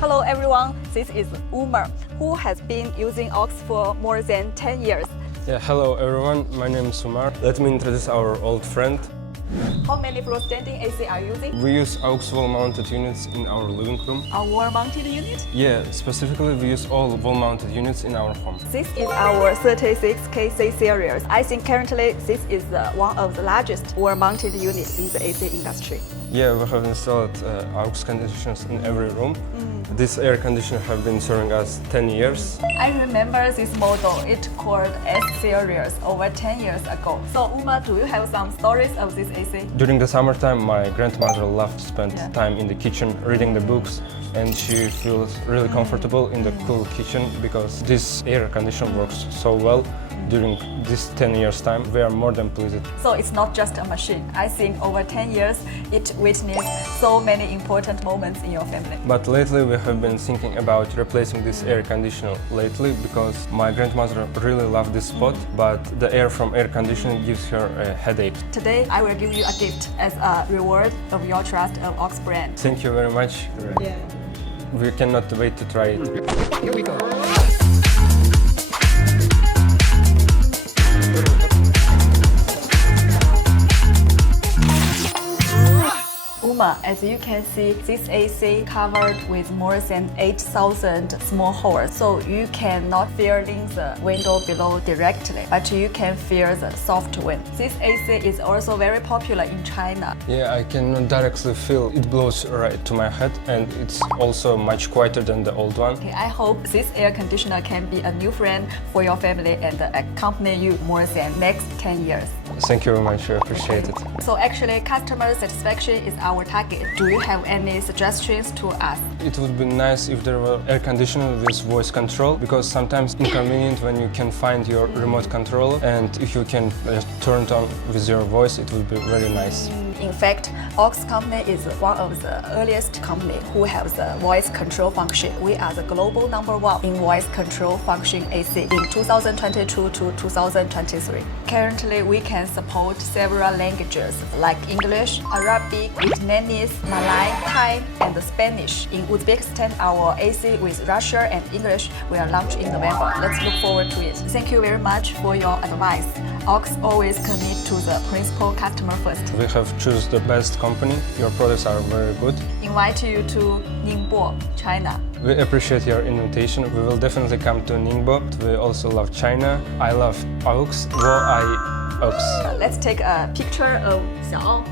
Hello everyone, this is Umar, who has been using AUX for more than 10 years. Yeah, hello everyone, my name is Umar. Let me introduce our old friend. How many floor standing AC are you using? We use AUX wall-mounted units in our living room. A wall-mounted unit? Yeah, specifically we use all wall-mounted units in our home. This is our 36kC series. I think currently this is one of the largest wall-mounted units in the AC industry. Yeah, we have installed AUX conditioners in every room. This air conditioner have been serving us 10 years. I remember this model, it called S series over 10 years ago. So Uma, do you have some stories of this AC? During the summertime, my grandmother loved to spend time in the kitchen reading the books, and she feels really comfortable in the cool kitchen because this air conditioner works so well. During this 10 years time, we are more than pleased. So it's not just a machine. I think over 10 years, it witnessed so many important moments in your family. But lately we have been thinking about replacing this air conditioner lately because my grandmother really loved this spot, but the air from air conditioning gives her a headache. Today, I will give you a gift as a reward of your trust of AUX brand. Thank you very much. Yeah. We cannot wait to try it. Here we go. Uma, as you can see, this AC covered with more than 8,000 small holes, so you cannot feeling the window below directly, but you can feel the soft wind. This AC is also very popular in China. Yeah, I can directly feel it blows right to my head, and it's also much quieter than the old one. Okay, I hope this air conditioner can be a new friend for your family and accompany you more than next 10 years. Thank you very much, I appreciate it. So actually, customer satisfaction is our target. Do you have any suggestions to us? It would be nice if there were air conditioner with voice control, because sometimes inconvenient when you can find your remote control, and if you can just turn it on with your voice, it would be very nice. In fact, AUX company is one of the earliest company who has the voice control function. We are the global #1 in voice control function AC in 2022 to 2023. Currently, we can support several languages like English, Arabic, Vietnamese, Malay, Thai, and Spanish. In Uzbekistan, our AC with Russia and English will launch in November. Let's look forward to it. Thank you very much for your advice. AUX always commit to the principal customer first. We have choose the best company. Your products are very good. Invite you to Ningbo, China. We appreciate your invitation. We will definitely come to Ningbo. We also love China. I love AUX. Wo ai AUX. Let's take a picture of Xiao.